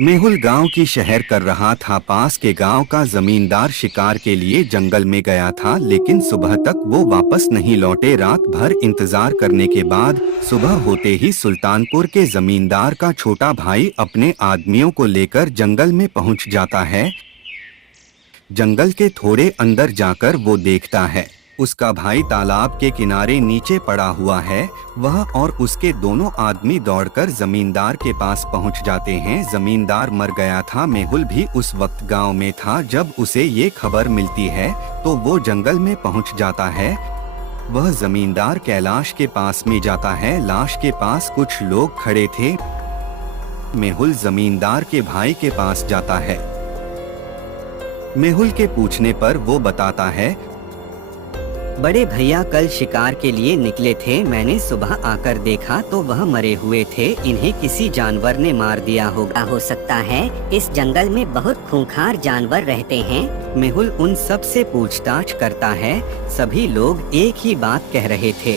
मेहुल गांव की शहर कर रहा था। पास के गांव का जमींदार शिकार के लिए जंगल में गया था, लेकिन सुबह तक वो वापस नहीं लौटे। रात भर इंतजार करने के बाद सुबह होते ही सुल्तानपुर के जमींदार का छोटा भाई अपने आदमियों को लेकर जंगल में पहुंच जाता है। जंगल के थोड़े अंदर जाकर वो देखता है उसका भाई तालाब के किनारे नीचे पड़ा हुआ है। वह और उसके दोनों आदमी दौड़कर जमींदार के पास पहुंच जाते हैं। जमींदार मर गया था। मेहुल भी उस वक्त गांव में था जब उसे ये खबर मिलती है, तो वो जंगल में पहुंच जाता है। वह जमींदार कैलाश के पास में जाता है। लाश के पास कुछ लोग खड़े थे। मेहुल जमींदार के भाई के पास जाता है। मेहुल के पूछने पर वो बताता है, बड़े भैया कल शिकार के लिए निकले थे। मैंने सुबह आकर देखा तो वह मरे हुए थे। इन्हें किसी जानवर ने मार दिया होगा। हो सकता है इस जंगल में बहुत खूंखार जानवर रहते हैं। मेहुल उन सब से पूछताछ करता है। सभी लोग एक ही बात कह रहे थे।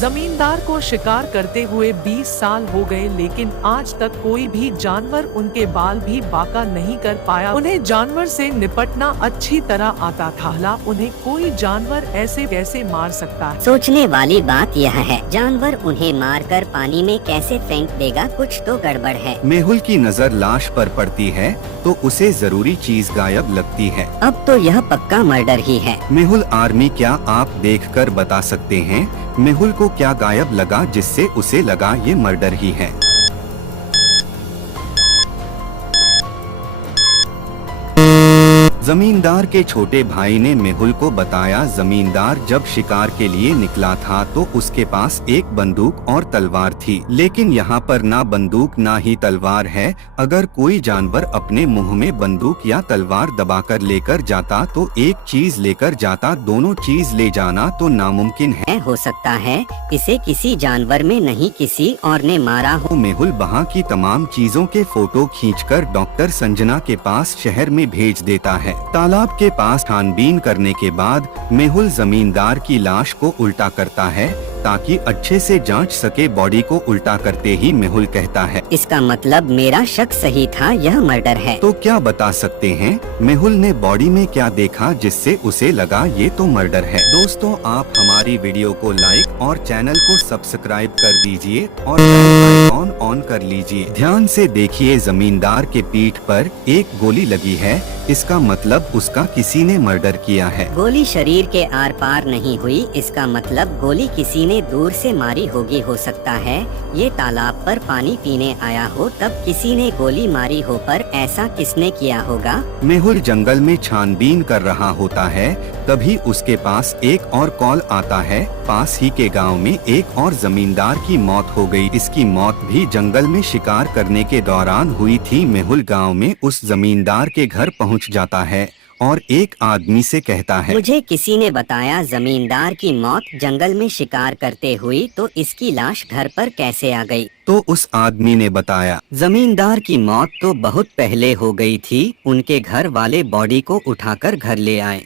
जमींदार को शिकार करते हुए 20 साल हो गए, लेकिन आज तक कोई भी जानवर उनके बाल भी बांका नहीं कर पाया। उन्हें जानवर से निपटना अच्छी तरह आता था। भला उन्हें कोई जानवर ऐसे कैसे मार सकता है? सोचने वाली बात यह है, जानवर उन्हें मारकर पानी में कैसे फेंक देगा? कुछ तो गड़बड़ है। मेहुल की नजर लाश पर पड़ती है तो उसे जरूरी चीज गायब लगती है। अब तो यह पक्का मर्डर ही है। मेहुल आर्मी, क्या आप देखकर बता सकते हैं मेहुल को क्या गायब लगा जिससे उसे लगा ये मर्डर ही है? जमींदार के छोटे भाई ने मेहुल को बताया, जमींदार जब शिकार के लिए निकला था तो उसके पास एक बंदूक और तलवार थी, लेकिन यहाँ पर ना बंदूक ना ही तलवार है। अगर कोई जानवर अपने मुंह में बंदूक या तलवार दबाकर लेकर जाता तो एक चीज लेकर जाता, दोनों चीज ले जाना तो नामुमकिन है। हो सकता है इसे किसी जानवर में नहीं किसी और ने मारा हो। मेहुल वहाँ की तमाम चीजों के फोटो खींचकर डॉक्टर संजना के पास शहर में भेज देता है। तालाब के पास छानबीन करने के बाद मेहुल जमींदार की लाश को उल्टा करता है ताकि अच्छे से जांच सके। बॉडी को उल्टा करते ही मेहुल कहता है, इसका मतलब मेरा शक सही था, यह मर्डर है। तो क्या बता सकते हैं मेहुल ने बॉडी में क्या देखा जिससे उसे लगा ये तो मर्डर है? दोस्तों, आप हमारी वीडियो को लाइक और चैनल को सब्सक्राइब कर दीजिए और बेल आइकॉन ऑन कर लीजिए। ध्यान से देखिए, जमींदार के पीठ पर एक गोली लगी है। इसका मतलब उसका किसी ने मर्डर किया है। गोली शरीर के आर पार नहीं हुई, इसका मतलब गोली किसी ने दूर से मारी होगी। हो सकता है ये तालाब पर पानी पीने आया हो, तब किसी ने गोली मारी हो, पर ऐसा किसने किया होगा? मेहुल जंगल में छानबीन कर रहा होता है, तभी उसके पास एक और कॉल आता है। पास ही के गांव में एक और जमींदार की मौत हो गई। इसकी मौत भी जंगल में शिकार करने के दौरान हुई थी। मेहुल गांव में उस जमींदार के घर पहुंच जाता है और एक आदमी से कहता है, मुझे किसी ने बताया जमींदार की मौत जंगल में शिकार करते हुई, तो इसकी लाश घर पर कैसे आ गई? तो उस आदमी ने बताया, जमींदार की मौत तो बहुत पहले हो गई थी। उनके घर वाले बॉडी को उठाकर घर ले आए।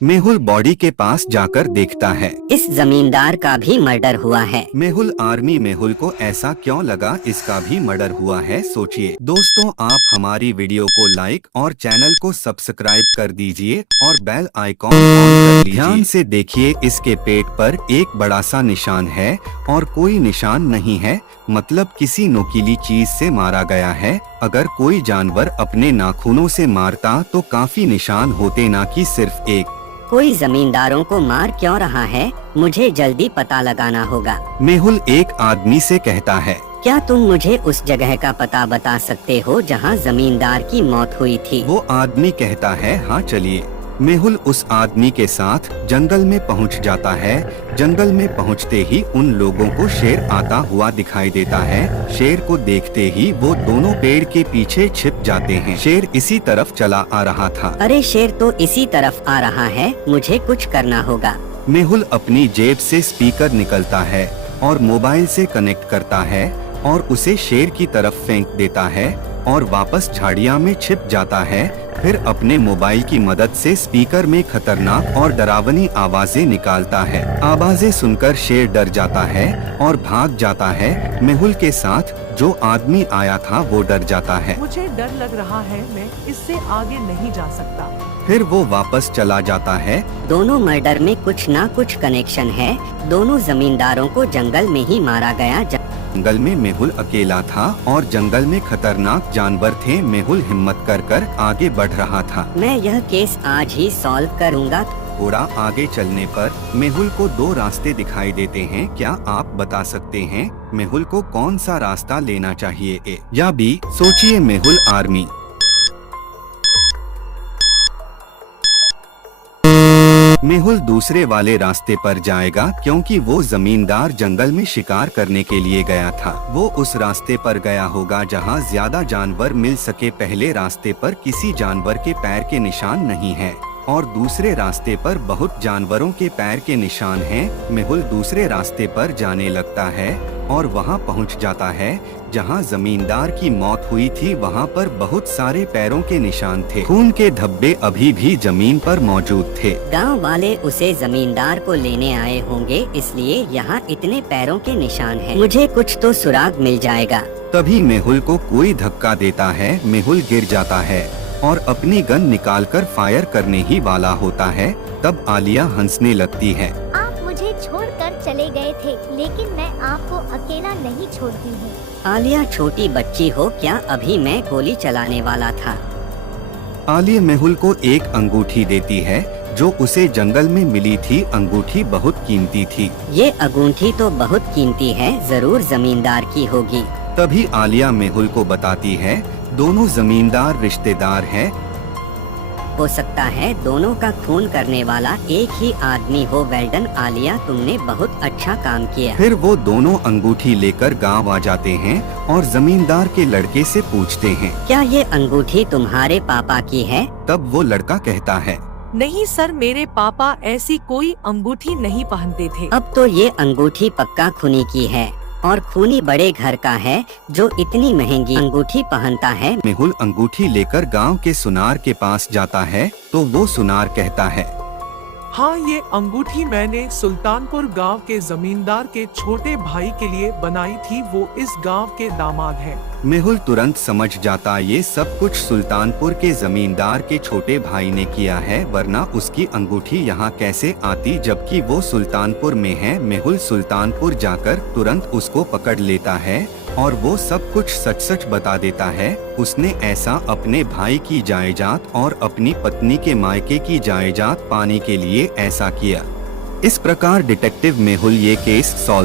मेहुल बॉडी के पास जाकर देखता है, इस जमींदार का भी मर्डर हुआ है। मेहुल आर्मी, मेहुल को ऐसा क्यों लगा इसका भी मर्डर हुआ है? सोचिए। दोस्तों, आप हमारी वीडियो को लाइक और चैनल को सब्सक्राइब कर दीजिए और बेल आइकॉन ऑन कर लीजिए। ध्यान से देखिए, इसके पेट पर एक बड़ा सा निशान है और कोई निशान नहीं है, मतलब किसी नुकीली चीज से मारा गया है। अगर कोई जानवर अपने नाखूनों से मारता तो काफी निशान होते, ना कि सिर्फ एक। कोई जमींदारों को मार क्यों रहा है? मुझे जल्दी पता लगाना होगा। मेहुल एक आदमी से कहता है, क्या तुम मुझे उस जगह का पता बता सकते हो जहां जमींदार की मौत हुई थी? वो आदमी कहता है, हाँ चलिए। मेहुल उस आदमी के साथ जंगल में पहुंच जाता है। जंगल में पहुंचते ही उन लोगों को शेर आता हुआ दिखाई देता है। शेर को देखते ही वो दोनों पेड़ के पीछे छिप जाते हैं। शेर इसी तरफ चला आ रहा था। अरे शेर तो इसी तरफ आ रहा है, मुझे कुछ करना होगा। मेहुल अपनी जेब से स्पीकर निकलता है और मोबाइल से कनेक्ट करता है और उसे शेर की तरफ फेंक देता है। और वापस झाड़ियाँ में छिप जाता है। फिर अपने मोबाइल की मदद से स्पीकर में खतरनाक और डरावनी आवाजें निकालता है। आवाजें सुनकर शेर डर जाता है और भाग जाता है। मेहुल के साथ जो आदमी आया था वो डर जाता है। मुझे डर लग रहा है, मैं इससे आगे नहीं जा सकता। फिर वो वापस चला जाता है। दोनों मर्डर में कुछ ना कुछ कनेक्शन है। दोनों जमींदारों को जंगल में ही मारा गया। जंगल में मेहुल अकेला था और जंगल में खतरनाक जानवर थे। मेहुल हिम्मत कर आगे बढ़ रहा था। मैं यह केस आज ही सॉल्व करूंगा। थोड़ा आगे चलने पर मेहुल को 2 रास्ते दिखाई देते हैं। क्या आप बता सकते हैं मेहुल को कौन सा रास्ता लेना चाहिए, ए या बी? सोचिए मेहुल आर्मी। मेहुल दूसरे वाले रास्ते पर जाएगा क्योंकि वो जमींदार जंगल में शिकार करने के लिए गया था। वो उस रास्ते पर गया होगा जहाँ ज्यादा जानवर मिल सके। पहले रास्ते पर किसी जानवर के पैर के निशान नहीं है और दूसरे रास्ते पर बहुत जानवरों के पैर के निशान हैं। मेहुल दूसरे रास्ते पर जाने लगता है और वहाँ पहुँच जाता है जहाँ जमींदार की मौत हुई थी। वहाँ पर बहुत सारे पैरों के निशान थे। खून के धब्बे अभी भी जमीन पर मौजूद थे। गांव वाले उसे जमींदार को लेने आए होंगे, इसलिए यहाँ इतने पैरों के निशान हैं। मुझे कुछ तो सुराग मिल जाएगा। तभी मेहुल को कोई धक्का देता है। मेहुल गिर जाता है और अपनी गन निकालकर फायर करने ही वाला होता है। तब आलिया हंसने लगती है। आप मुझे छोड़कर चले गए थे, लेकिन मैं आपको अकेला नहीं छोड़ती हूँ। आलिया छोटी बच्ची हो क्या? अभी मैं गोली चलाने वाला था। आलिया मेहुल को एक अंगूठी देती है जो उसे जंगल में मिली थी। अंगूठी बहुत कीमती थी। ये अंगूठी तो बहुत कीमती है, जरूर जमींदार की होगी। तभी आलिया मेहुल को बताती है दोनों जमींदार रिश्तेदार हैं। हो सकता है दोनों का खून करने वाला एक ही आदमी हो। वेल्डन आलिया, तुमने बहुत अच्छा काम किया। फिर वो दोनों अंगूठी लेकर गांव आ जाते हैं और जमींदार के लड़के से पूछते हैं, क्या ये अंगूठी तुम्हारे पापा की है? तब वो लड़का कहता है, नहीं सर, मेरे पापा ऐसी कोई अंगूठी नहीं पहनते थे। अब तो ये अंगूठी पक्का खूनी की है और खूनी बड़े घर का है जो इतनी महंगी अंगूठी पहनता है। मेहुल अंगूठी लेकर गांव के सुनार के पास जाता है तो वो सुनार कहता है, हाँ, ये अंगूठी मैंने सुल्तानपुर गांव के जमींदार के छोटे भाई के लिए बनाई थी। वो इस गांव के दामाद हैं। मेहुल तुरंत समझ जाता ये सब कुछ सुल्तानपुर के जमींदार के छोटे भाई ने किया है, वरना उसकी अंगूठी यहाँ कैसे आती जबकि वो सुल्तानपुर में है। मेहुल सुल्तानपुर जाकर तुरंत उसको पकड़ लेता है और वो सब कुछ सच सच बता देता है। उसने ऐसा अपने भाई की जायदाद और अपनी पत्नी के मायके की जायदाद पाने के लिए ऐसा किया। इस प्रकार डिटेक्टिव मेहुल ये केस सॉल्व